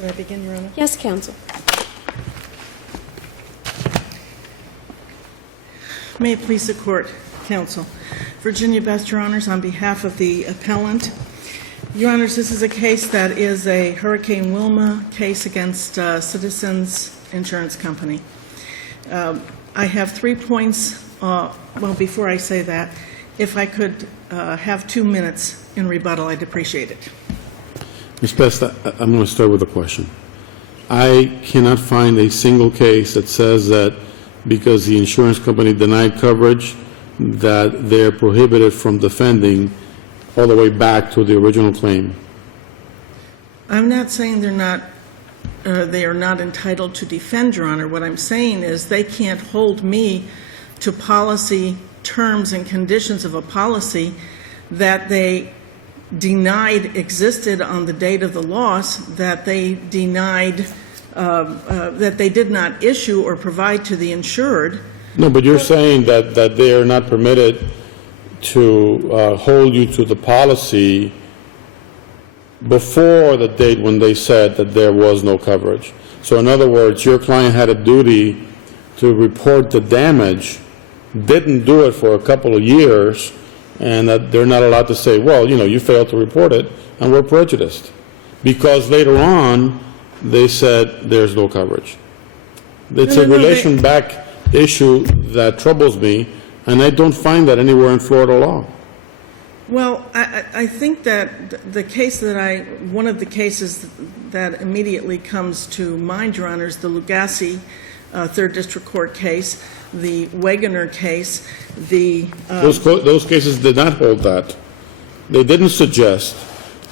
May I begin, Your Honor? Yes, counsel. May it please the Court, Counsel. Virginia Best, Your Honors, on behalf of the appellant. Your Honors, this is a case that is a Hurricane Wilma case against Citizens Insurance Company. I have 3 points. Well, before I say that, if I could have 2 minutes in rebuttal, I'd appreciate it. Ms. Best, I'm going to start with a question. I cannot find a single case that says that because the insurance company denied coverage, that they're prohibited from defending all the way back to the original claim. I'm not saying they are not entitled to defend, Your Honor. What I'm saying is they can't hold me to policy terms and conditions of a policy that they denied existed on the date of the loss, that they denied, that they did not issue or provide to the insured. No, but you're saying that they are not permitted to hold you to the policy before the date when they said that there was no coverage. So in other words, your client had a duty to report the damage, didn't do it for a couple of years, and that they're not allowed to say, well, you failed to report it, and we're prejudiced. Because later on, they said there's no coverage. It's a relation back issue that troubles me, and I don't find that anywhere in Florida law. Well, I think that the case that one of the cases that immediately comes to mind, Your Honor, is the Lugassi 3rd District Court case, the Weidner case, Those cases did not hold that. They didn't suggest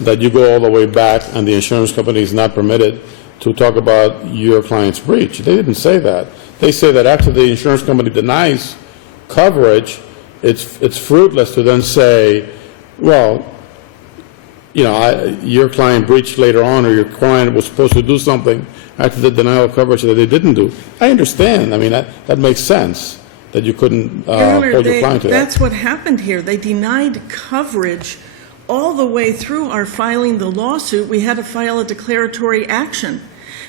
that you go all the way back and the insurance company is not permitted to talk about your client's breach. They didn't say that. They say that after the insurance company denies coverage, it's fruitless to then say, well, your client breached later on, or your client was supposed to do something after the denial of coverage that they didn't do. I understand. I mean, that makes sense, that you couldn't hold your client to that. That's what happened here. They denied coverage all the way through our filing the lawsuit. We had to file a declaratory action.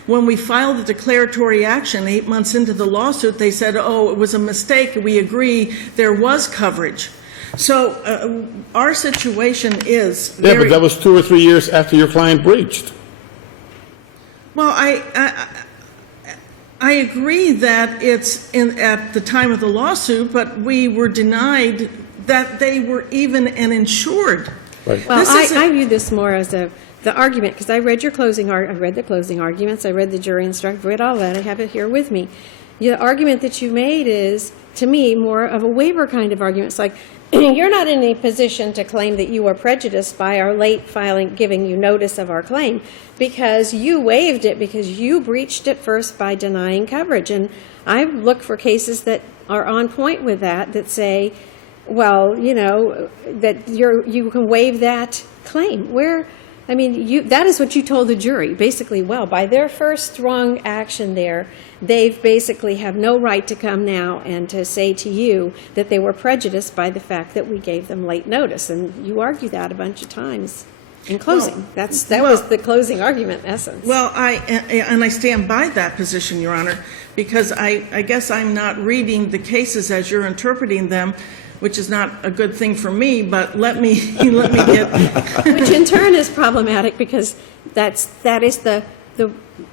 When we filed the declaratory action 8 months into the lawsuit, they said, oh, it was a mistake. We agree there was coverage. So our situation is Yeah, but that was 2 or 3 years after your client breached. Well, I agree that it's at the time of the lawsuit, but we were denied that they were even an insured. Right. Well, I view this more as the argument, because I read your closing I read the closing arguments, I read the jury instructions, read all that, I have it here with me. The argument that you made is, to me, more of a waiver kind of argument. It's like, you're not in a position to claim that you were prejudiced by our late filing, giving you notice of our claim, because you waived it, because you breached it first by denying coverage. And I look for cases that are on point with that say, well, that you can waive that claim. That is what you told the jury, basically. Well, by their first strong action there, they basically have no right to come now and to say to you that they were prejudiced by the fact that we gave them late notice. And you argue that a bunch of times in closing. That was the closing argument, in essence. Well, I stand by that position, Your Honor, because I guess I'm not reading the cases as you're interpreting them, which is not a good thing for me, but let me get... Which in turn is problematic, because that is the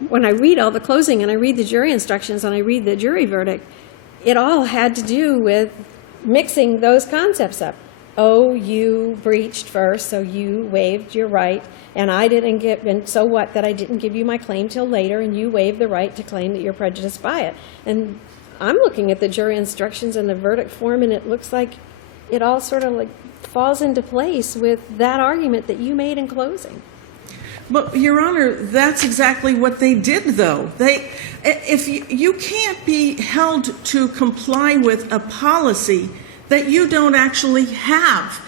when I read all the closing and I read the jury instructions and I read the jury verdict, it all had to do with mixing those concepts up. Oh, you breached first, so you waived your right, and I didn't give, and so what, that I didn't give you my claim till later, and you waived the right to claim that you're prejudiced by it. And I'm looking at the jury instructions and the verdict form, and it looks like it all sort of falls into place with that argument that you made in closing. But, Your Honor, that's exactly what they did, though. If you can't be held to comply with a policy that you don't actually have,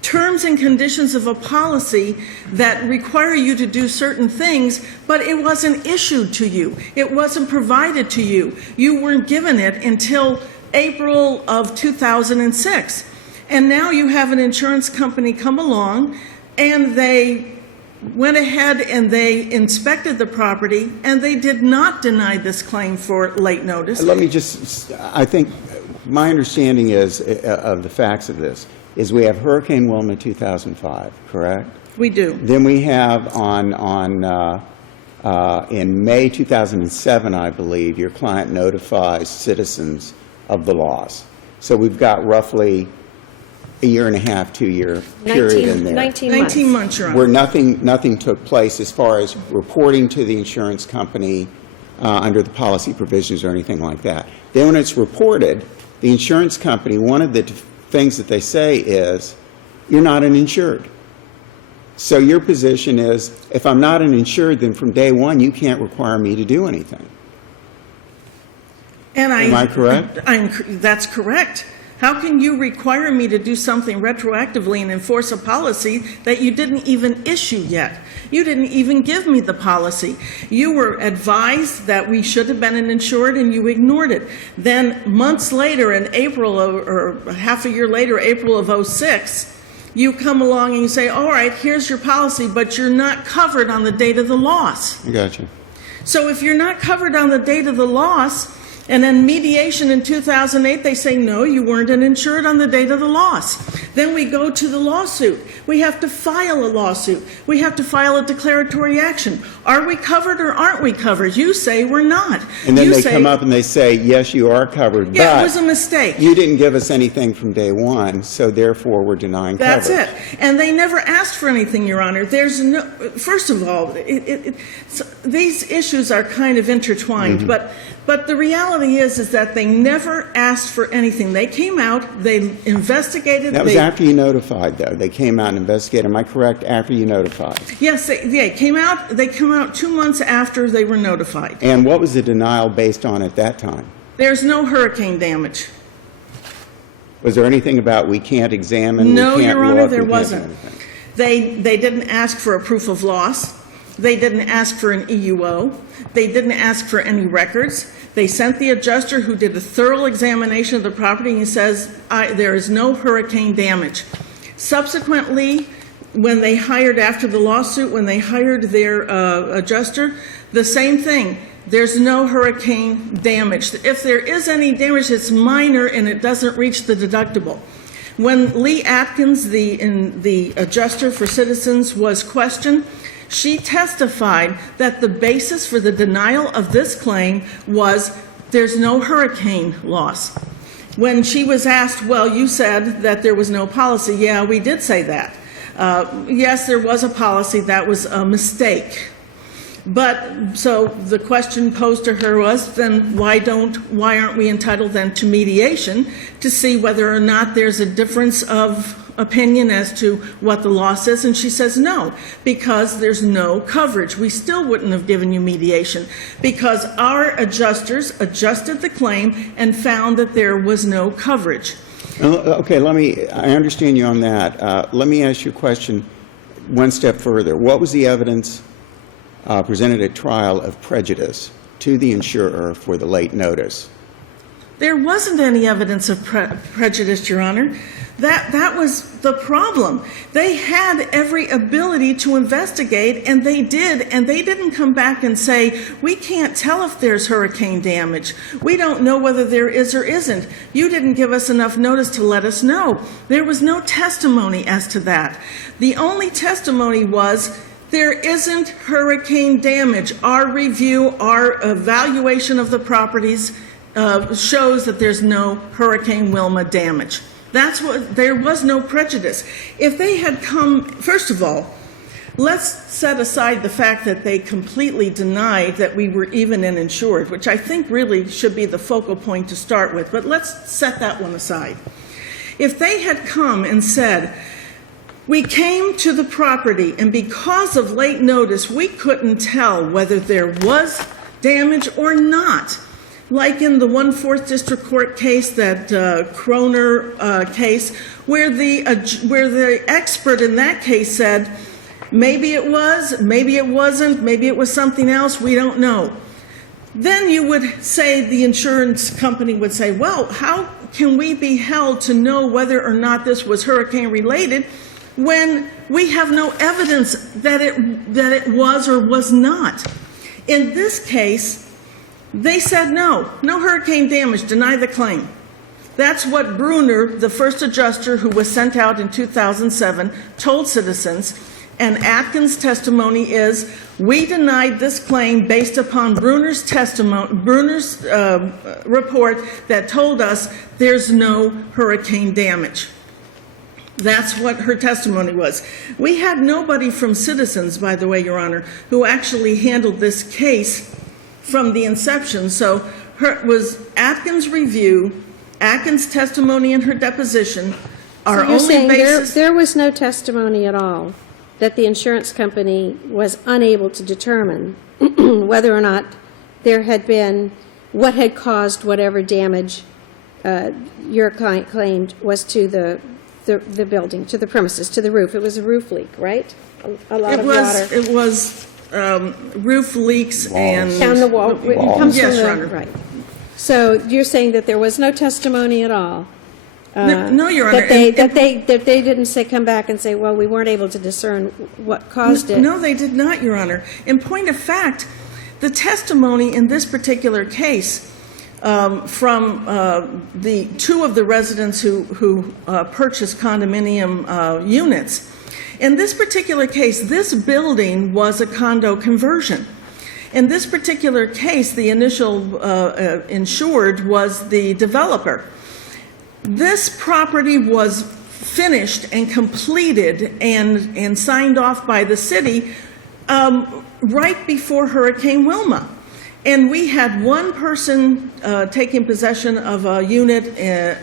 terms and conditions of a policy that require you to do certain things, but it wasn't issued to you. It wasn't provided to you. You weren't given it until April of 2006. And now you have an insurance company come along, and they went ahead and they inspected the property, and they did not deny this claim for late notice. Let me just, I think, my understanding is, of the facts of this, is we have Hurricane Wilma 2005, correct? We do. Then we have in May 2007, I believe, your client notifies Citizens of the loss. So we've got roughly a year and a half, 2-year period in there. 19 months. 19 months, Your Honor. Where nothing took place as far as reporting to the insurance company under the policy provisions or anything like that. Then when it's reported, the insurance company, one of the things that they say is, you're not an insured. So your position is, if I'm not an insured, then from day one, you can't require me to do anything. And Am I correct? That's correct. How can you require me to do something retroactively and enforce a policy that you didn't even issue yet? You didn't even give me the policy. You were advised that we should have been an insured, and you ignored it. Then months later, in April, or half a year later, April of '06, you come along and you say, all right, here's your policy, but you're not covered on the date of the loss. I got you. So if you're not covered on the date of the loss, and then mediation in 2008, they say, no, you weren't an insured on the date of the loss. Then we go to the lawsuit. We have to file a lawsuit. We have to file a declaratory action. Are we covered or aren't we covered? You say we're not. And then You they say, come up and they say, yes, you are covered, yeah, but it was a mistake. you didn't give us anything from day one, so therefore we're denying coverage. That's it. And they never asked for anything, Your Honor. There's no, first of all, these issues are kind of intertwined, Mm-hmm. but the reality is that they never asked for anything. They came out, they investigated. That was after you notified, though. They came out and investigated. Am I correct? After you notified. Yes, they came out. They came out 2 months after they were notified. And what was the denial based on at that time? There's no hurricane damage. Was there anything about we can't examine? No, we can't Your Honor, look, there we can't do wasn't. anything? They didn't ask for a proof of loss. They didn't ask for an EUO. They didn't ask for any records. They sent the adjuster who did a thorough examination of the property, and he says there is no hurricane damage. Subsequently, when they hired, after the lawsuit, when they hired their adjuster, the same thing. There's no hurricane damage. If there is any damage, it's minor and it doesn't reach the deductible. When Lee Atkins, the adjuster for Citizens, was questioned, she testified that the basis for the denial of this claim was there's no hurricane loss. When she was asked, well, you said that there was no policy. Yeah, we did say that. Yes, there was a policy. That was a mistake. But so the question posed to her was, then why aren't we entitled then to mediation to see whether or not there's a difference of opinion as to what the loss is? And she says no, because there's no coverage. We still wouldn't have given you mediation because our adjusters adjusted the claim and found that there was no coverage. Okay, I understand you on that. Let me ask you a question one step further. What was the evidence presented at trial of prejudice to the insurer for the late notice? There wasn't any evidence of prejudice, Your Honor. That was the problem. They had every ability to investigate, and they did, and they didn't come back and say, we can't tell if there's hurricane damage. We don't know whether there is or isn't. You didn't give us enough notice to let us know. There was no testimony as to that. The only testimony was, there isn't hurricane damage. Our review, our evaluation of the properties shows that there's no Hurricane Wilma damage. There was no prejudice. If they had come, first of all, let's set aside the fact that they completely denied that we were even uninsured, which I think really should be the focal point to start with, but let's set that one aside. If they had come and said, we came to the property, and because of late notice, we couldn't tell whether there was damage or not. Like in the 1/4 District Court case, that Kroner case, where the expert in that case said, maybe it was, maybe it wasn't, maybe it was something else, we don't know. Then you would say, the insurance company would say, well, how can we be held to know whether or not this was hurricane related when we have no evidence that it was or was not. In this case, they said no hurricane damage, deny the claim. That's what Bruner, the first adjuster who was sent out in 2007, told Citizens. And Atkins' testimony is, we denied this claim based upon Bruner's report that told us there's no hurricane damage. That's what her testimony was. We had nobody from Citizens, by the way, Your Honor, who actually handled this case from the inception. So it was Atkins' review, Atkins' testimony in her deposition, our So you're only saying basis. there was no testimony at all that the insurance company was unable to determine whether or not there had been, what had caused whatever damage your client claimed was to the building, to the premises, to the roof. It was a roof leak, right? A lot of water. It was roof leaks and. Down the wall. It comes Yes, from Your the, Honor. right. So you're saying that there was no testimony at all? No, Your Honor. That they didn't say, come back and say, well, we weren't able to discern what caused it? No, they did not, Your Honor. In point of fact, the testimony in this particular case from the two of the residents who purchased condominium units, in this particular case, this building was a condo conversion. In this particular case, the initial insured was the developer. This property was finished and completed and signed off by the city right before Hurricane Wilma. And we had one person taking possession of a unit,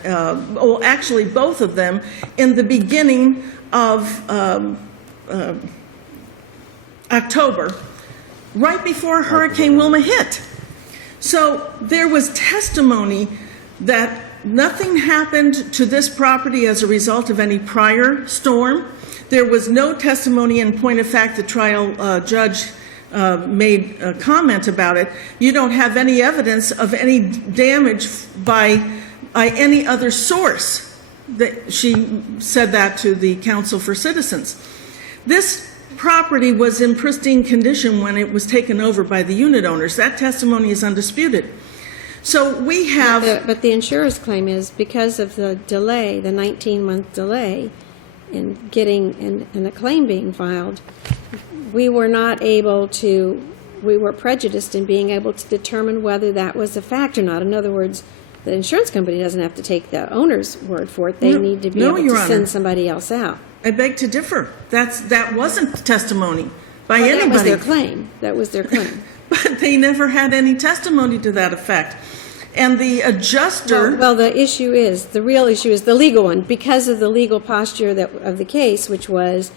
well, actually both of them, in the beginning of October, right before Hurricane Wilma hit. So there was testimony that nothing happened to this property as a result of any prior storm. There was no testimony. In point of fact, the trial judge made a comment about it. You don't have any evidence of any damage by any other source. She said that to the Council for Citizens. This property was in pristine condition when it was taken over by the unit owners. That testimony is undisputed. So we have... But the insurer's claim is because of the delay, the 19-month delay in getting, in a claim being filed, we were not able to, we were prejudiced in being able to determine whether that was a fact or not. In other words, the insurance company doesn't have to take the owner's word for it. They need to be able to send somebody else out. I beg to differ. That wasn't testimony by anybody. That was their claim. That was their claim. But they never had any testimony to that effect. And the adjuster... Well, the issue is, the real issue is the legal one, because of the legal posture of the case, which was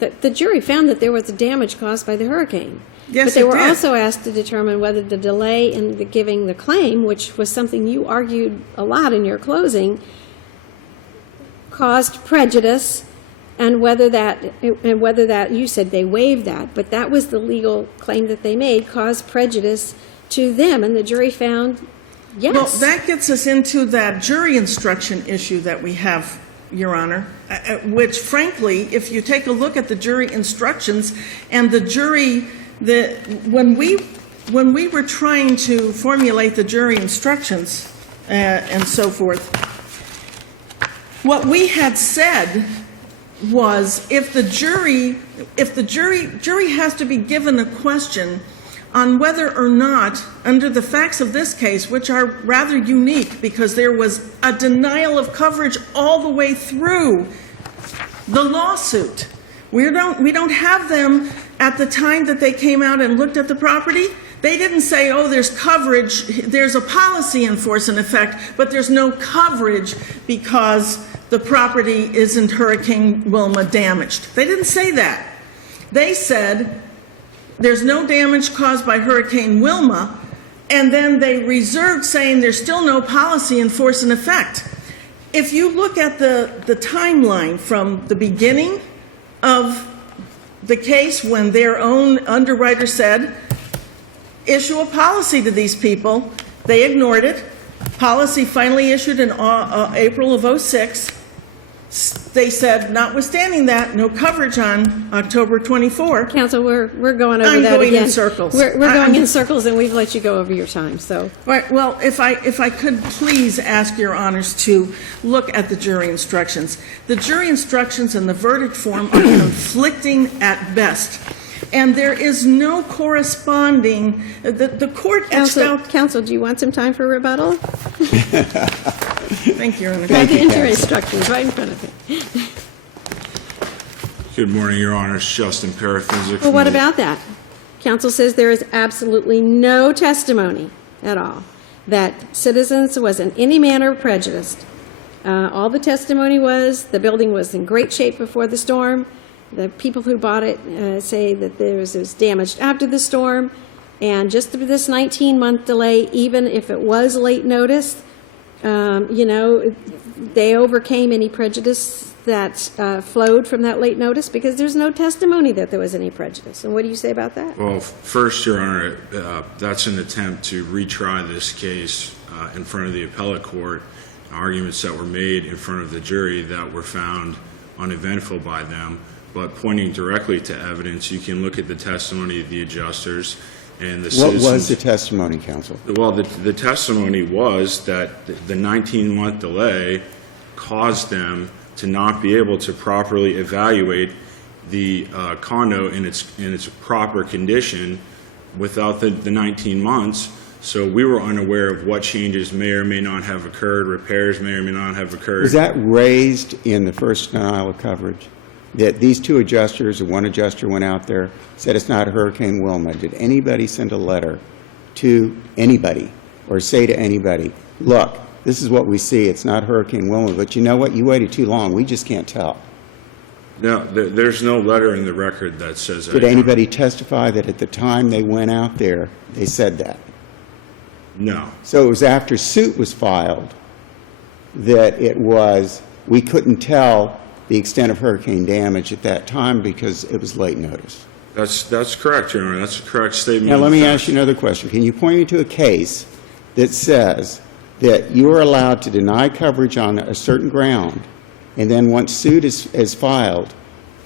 that the jury found that there was a damage caused by the hurricane. Yes, but they it were did. also asked to determine whether the delay in giving the claim, which was something you argued a lot in your closing, caused prejudice, and whether that you said they waived that, but that was the legal claim that they made, caused prejudice to them, and the jury found yes. Well, that gets us into that jury instruction issue that we have, Your Honor, which, frankly, if you take a look at the jury instructions and the jury, when we were trying to formulate the jury instructions and so forth, what we had said was if the jury has to be given a question on whether or not, under the facts of this case, which are rather unique because there was a denial of coverage all the way through the lawsuit. We don't have them at the time that they came out and looked at the property. They didn't say, oh, there's coverage, there's a policy in force and effect, but there's no coverage because the property isn't Hurricane Wilma damaged. They didn't say that. They said there's no damage caused by Hurricane Wilma, and then they reserved saying there's still no policy in force and effect. If you look at the timeline from the beginning of the case when their own underwriter said, issue a policy to these people, they ignored it. Policy finally issued in April of '06. they said, notwithstanding that, no coverage on October 24. Counsel, we're going over I'm that going again. in circles. We're I'm going in just- circles, and we've let you go over your time, so. Right, well, if I could please ask your honors to look at the jury instructions. The jury instructions and the verdict form are conflicting at best. And there is no corresponding, the court expelled. Counsel, do you want some time for rebuttal? Thank you, Your Honor. Have the you, injury counsel. instructions right in front of you. Good morning, Your Honors. Justin Parafenzik. Well, what about that? Counsel says there is absolutely no testimony at all that Citizens was in any manner prejudiced. All the testimony was the building was in great shape before the storm. The people who bought it say that it was damaged after the storm. And just this 19-month delay, even if it was late notice, they overcame any prejudice that flowed from that late notice because there's no testimony that there was any prejudice. And what do you say about that? Well, first, Your Honor, that's an attempt to retry this case in front of the appellate court, arguments that were made in front of the jury that were found uneventful by them. But pointing directly to evidence, you can look at the testimony of the adjusters and the What citizens. was the testimony, counsel? Well, the testimony was that the 19-month delay caused them to not be able to properly evaluate the condo in its proper condition without the 19 months. So we were unaware of what changes may or may not have occurred, repairs may or may not have occurred. Was that raised in the first denial of coverage? That these two adjusters, or one adjuster went out there, said it's not Hurricane Wilma. Did anybody send a letter to anybody or say to anybody, look, this is what we see, it's not Hurricane Wilma, but you know what, you waited too long, we just can't tell. No, there's no letter in the record that says that. Did anybody testify that at the time they went out there, they said that? No. So it was after suit was filed that it was, we couldn't tell the extent of hurricane damage at that time because it was late notice. That's correct, Your Honor. That's a correct statement. Now, of let me facts. ask you another question. Can you point me to a case that says that you are allowed to deny coverage on a certain ground, and then once suit is filed,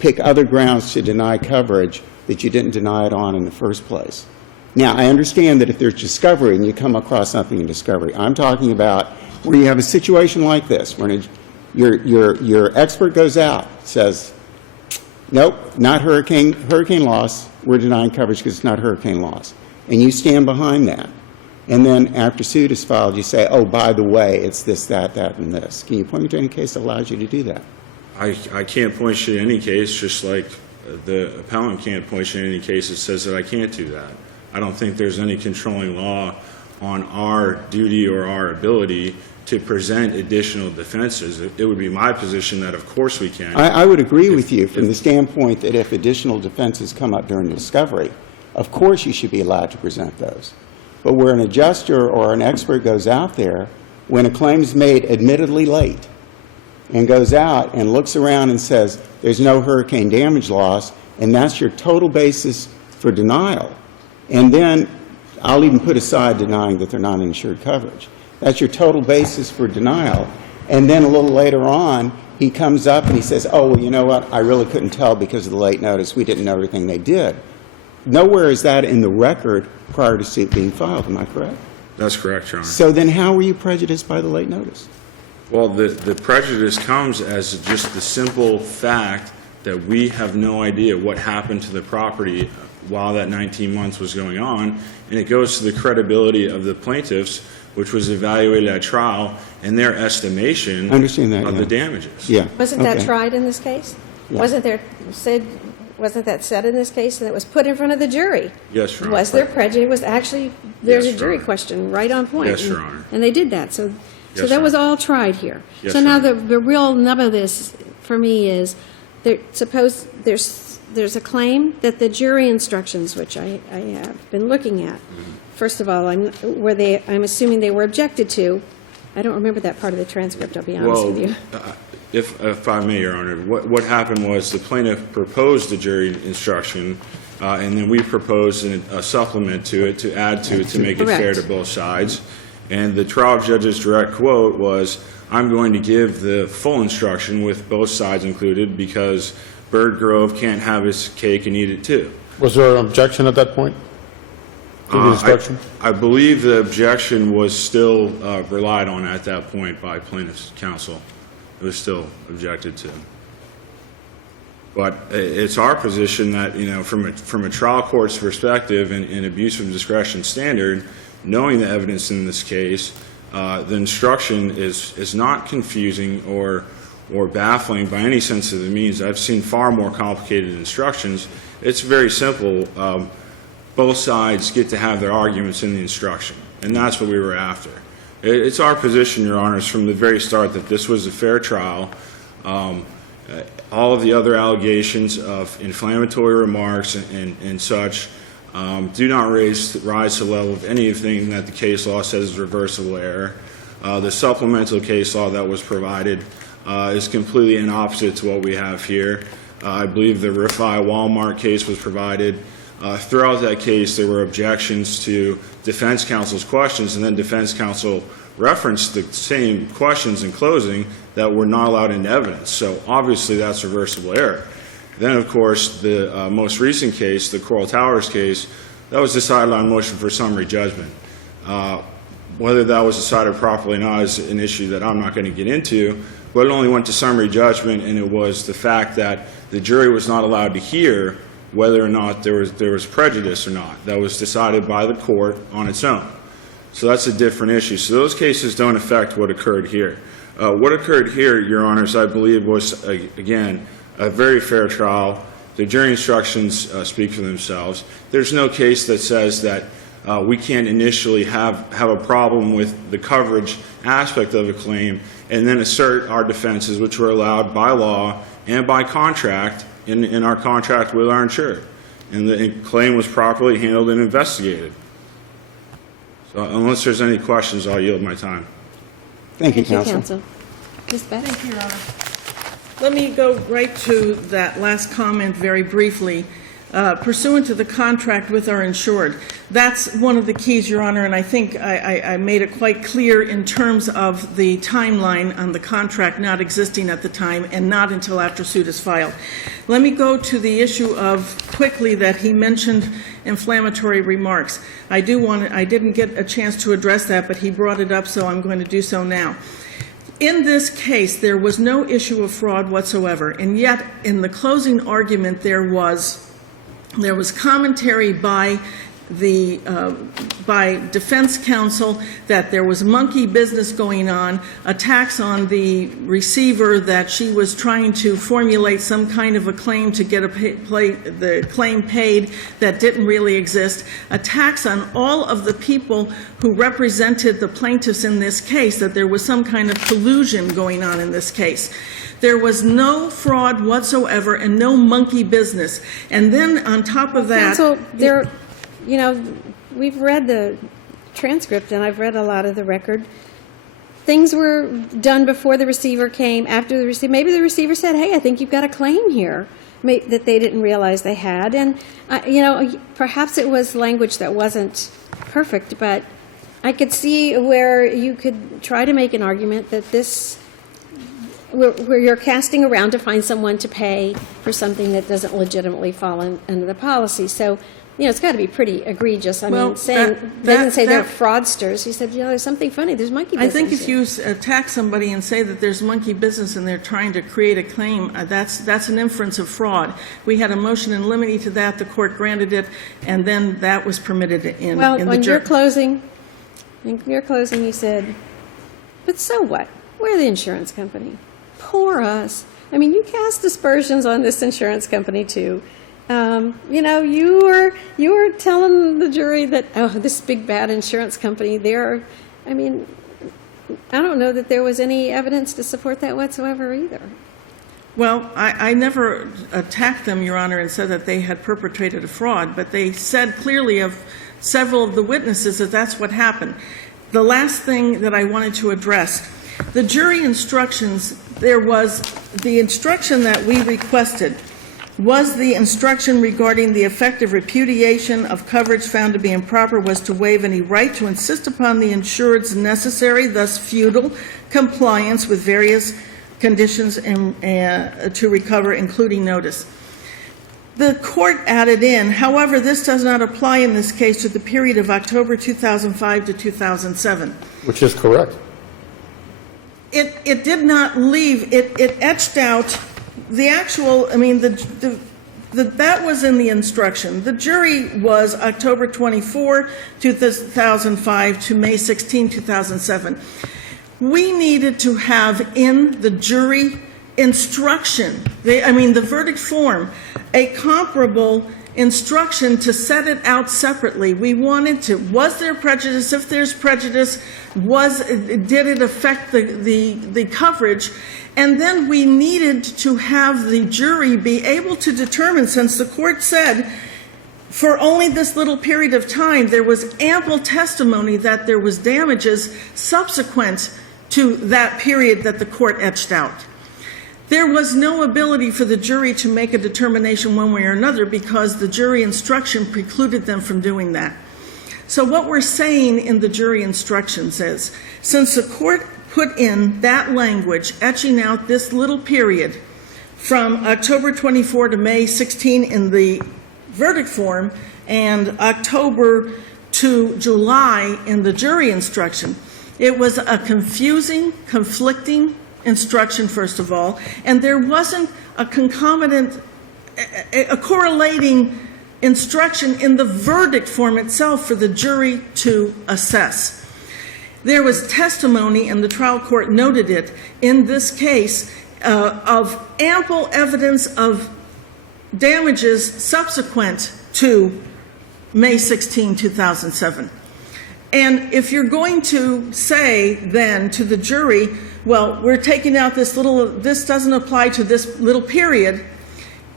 pick other grounds to deny coverage that you didn't deny it on in the first place? Now, I understand that if there's discovery and you come across something in discovery, I'm talking about where you have a situation like this, where your expert goes out, says, nope, not hurricane loss, we're denying coverage because it's not hurricane loss. And you stand behind that. And then after suit is filed, you say, oh, by the way, it's this, that, and this. Can you point me to any case that allows you to do that? I can't point you to any case, just like the appellant can't point you to any case that says that I can't do that. I don't think there's any controlling law on our duty or our ability to present additional defenses. It would be my position that, of course, we can. I would agree with you from the standpoint that if additional defenses come up during the discovery, of course you should be allowed to present those. But where an adjuster or an expert goes out there, when a claim is made admittedly late, and goes out and looks around and says, there's no hurricane damage loss, and that's your total basis for denial. And then I'll even put aside denying that they're not insured coverage. That's your total basis for denial. And then a little later on, he comes up and he says, oh, well, you know what? I really couldn't tell because of the late notice. We didn't know everything they did. Nowhere is that in the record prior to suit being filed. Am I correct? That's correct, Your Honor. So then how were you prejudiced by the late notice? Well, the prejudice comes as just the simple fact that we have no idea what happened to the property while that 19 months was going on, and it goes to the credibility of the plaintiffs, which was evaluated at trial, and their estimation I understand that, of yeah. the damages. Yeah. Wasn't that okay. tried in this case? Yeah. Wasn't that said in this case, and it was put in front of the jury? Yes, Your Honor. Was there prejudice? Was actually, there's Yes, a Your jury Honor. question right on point. Yes, Your And- Honor. And they did that, so Yes, that Your was Honor. all tried here. Yes, So Your now Honor. the real nub of this, for me, is, suppose there's a claim that the jury instructions, which I have been looking at, first of all, I'm assuming they were objected to. I don't remember that part of the transcript, I'll be honest with you. If I may, Your Honor, what happened was the plaintiff proposed the jury instruction, and then we proposed a supplement to it, to add to it, to make it fair Correct. to both sides. And the trial judge's direct quote was, I'm going to give the full instruction with both sides included because Bird Grove can't have his cake and eat it too. Was there an objection at that point to the instruction? I believe the objection was still relied on at that point by plaintiff's counsel. It was still objected to. But it's our position that, from a trial court's perspective and abuse of discretion standard, knowing the evidence in this case, the instruction is not confusing or baffling by any sense of the means. I've seen far more complicated instructions. It's very simple. Both sides get to have their arguments in the instruction, and that's what we were after. It's our position, Your Honors, from the very start that this was a fair trial. All of the other allegations of inflammatory remarks and such do not rise to the level of anything that the case law says is reversible error. The supplemental case law that was provided is completely in opposite to what we have here. I believe the Rifi Walmart case was provided. Throughout that case, there were objections to defense counsel's questions, and then defense counsel referenced the same questions in closing that were not allowed into evidence. So obviously that's reversible error. Then, of course, the most recent case, the Coral Towers case, that was decided on motion for summary judgment. Whether that was decided properly or not is an issue that I'm not going to get into, but it only went to summary judgment, and it was the fact that the jury was not allowed to hear whether or not there was prejudice or not. That was decided by the court on its own. So that's a different issue. So those cases don't affect what occurred here. What occurred here, Your Honors, I believe was, again, a very fair trial. The jury instructions speak for themselves. There's no case that says that we can't initially have a problem with the coverage aspect of a claim and then assert our defenses, which were allowed by law and by contract in our contract with our insured. And the claim was properly handled and investigated. So unless there's any questions, I'll yield my time. Thank you, Thank you, counsel. counsel. Ms. Beck? Thank you, Your Honor. Let me go right to that last comment very briefly. Pursuant to the contract with our insured, that's one of the keys, Your Honor, and I think I made it quite clear in terms of the timeline on the contract not existing at the time and not until after suit is filed. Let me go to the issue of, quickly, that he mentioned inflammatory remarks. I didn't get a chance to address that, but he brought it up, so I'm going to do so now. In this case, there was no issue of fraud whatsoever, and yet in the closing argument there was commentary by defense counsel that there was monkey business going on, attacks on the receiver that she was trying to formulate some kind of a claim to get the claim paid that didn't really exist, attacks on all of the people who represented the plaintiffs in this case, that there was some kind of collusion going on in this case. There was no fraud whatsoever and no monkey business. And then on top of that... Counsel, we've read the transcript and I've read a lot of the record. Things were done before the receiver came, after the receiver. Maybe the receiver said, hey, I think you've got a claim here that they didn't realize they had. And, perhaps it was language that wasn't perfect, but I could see where you could try to make an argument that where you're casting around to find someone to pay for something that doesn't legitimately fall under the policy. So, it's got to be pretty egregious. They didn't say they're fraudsters. He said, there's something funny. There's monkey business. I think if you attack somebody and say that there's monkey business and they're trying to create a claim, that's an inference of fraud. We had a motion in limine to that. The court granted it, and then that was permitted in the jury. Well, in your closing, you said, but so what? We're the insurance company. Poor us. You cast aspersions on this insurance company too. You were telling the jury that, this big bad insurance company, I don't know that there was any evidence to support that whatsoever either. Well, I never attacked them, Your Honor, and said that they had perpetrated a fraud, but they said clearly of several of the witnesses that that's what happened. The last thing that I wanted to address, the jury instructions, there was the instruction that we requested was the instruction regarding the effective repudiation of coverage found to be improper was to waive any right to insist upon the insured's necessary, thus futile, compliance with various conditions to recover, including notice. The court added in, however, this does not apply in this case to the period of October 2005 to 2007. Which is correct. It did not leave, it etched out the actual, I mean, that was in the instruction. The jury was October 24, 2005 to May 16, 2007. We needed to have in the jury instruction, the verdict form, a comparable instruction to set it out separately. We wanted to, was there prejudice? If there's prejudice, did it affect the coverage? And then we needed to have the jury be able to determine, since the court said for only this little period of time, there was ample testimony that there was damages subsequent to that period that the court etched out. There was no ability for the jury to make a determination one way or another because the jury instruction precluded them from doing that. So what we're saying in the jury instructions is, since the court put in that language, etching out this little period from October 24 to May 16 in the verdict form and October to July in the jury instruction, it was a confusing, conflicting instruction, first of all, and there wasn't a concomitant, a correlating instruction in the verdict form itself for the jury to assess. There was testimony, and the trial court noted it, in this case, of ample evidence of damages subsequent to May 16, 2007. And if you're going to say then to the jury, well, we're taking out this doesn't apply to this little period,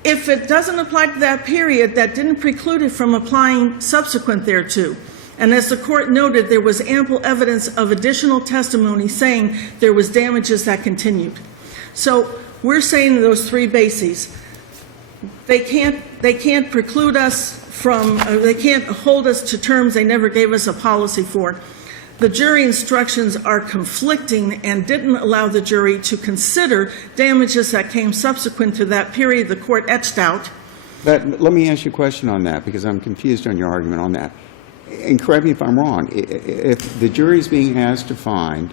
if it doesn't apply to that period, that didn't preclude it from applying subsequent thereto. And as the court noted, there was ample evidence of additional testimony saying there was damages that continued. So we're saying those three bases. They can't preclude us from, they can't hold us to terms they never gave us a policy for. The jury instructions are conflicting and didn't allow the jury to consider damages that came subsequent to that period the court etched out. But let me ask you a question on that, because I'm confused on your argument on that. And correct me if I'm wrong. If the jury is being asked to find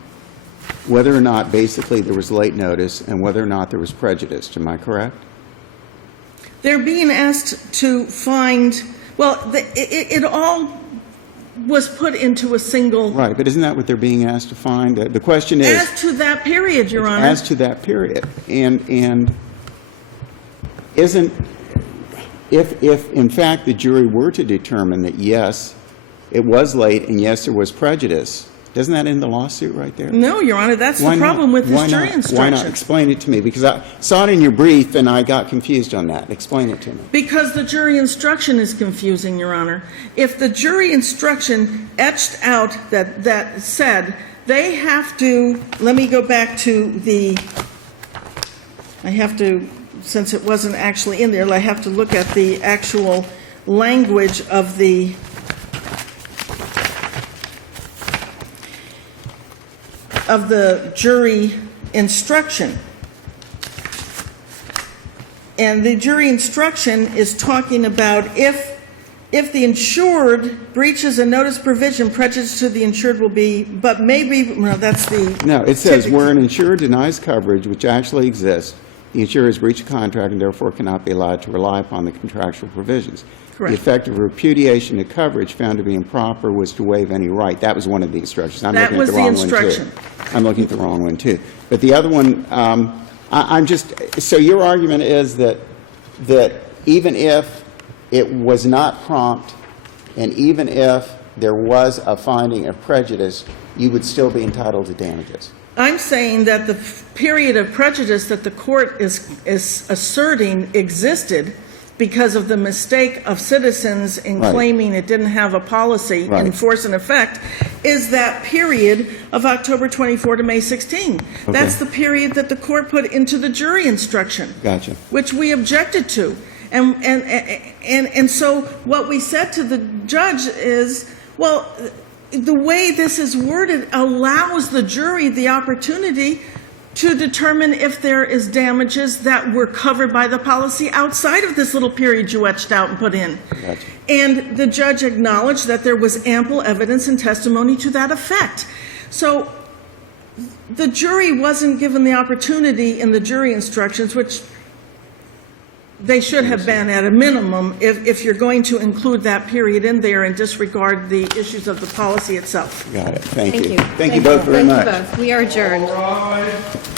whether or not basically there was late notice and whether or not there was prejudice, am I correct? They're being asked to find, well, it all was put into a single. Right, but isn't that what they're being asked to find? The question is. As to that period, Your Honor. As to that period. And isn't, if in fact the jury were to determine that yes, it was late and yes, there was prejudice, doesn't that end the lawsuit right there? No, Your Honor, that's the problem with this jury instruction. Why not? Explain it to me, because I saw it in your brief and I got confused on that. Explain it to me. Because the jury instruction is confusing, Your Honor. If the jury instruction etched out that said they have to, let me go back to I have to, since it wasn't actually in there, I have to look at the actual language of the jury instruction. And the jury instruction is talking about if the insured breaches a notice provision, prejudice to the insured will be, but maybe, no, that's the. No, it says where an insured denies coverage which actually exists, the insurer has breached a contract and therefore cannot be allowed to rely upon the contractual provisions. Correct. The effective repudiation of coverage found to be improper was to waive any right. That was one of the instructions. I'm That looking was at the the wrong instruction. one, too. I'm looking at the wrong one, too. But the other one, I'm just, so your argument is that even if it was not prompt and even if there was a finding of prejudice, you would still be entitled to damages. I'm saying that the period of prejudice that the court is asserting existed because of the mistake of Citizens in Right. claiming it didn't have a policy Right. in force and effect is that period of October 24 to May 16. That's the period that the court put into the jury instruction. Gotcha. Which we objected to. And so what we said to the judge is, well, the way this is worded allows the jury the opportunity to determine if there is damages that were covered by the policy outside of this little period you etched out and put in. Gotcha. And the judge acknowledged that there was ample evidence and testimony to that effect. So the jury wasn't given the opportunity in the jury instructions, which they should have been at a minimum, if you're going to include that period in there and disregard the issues of the policy itself. Got it. Thank Thank you. you. Thank you both very much. Thank you both. We are adjourned. All right.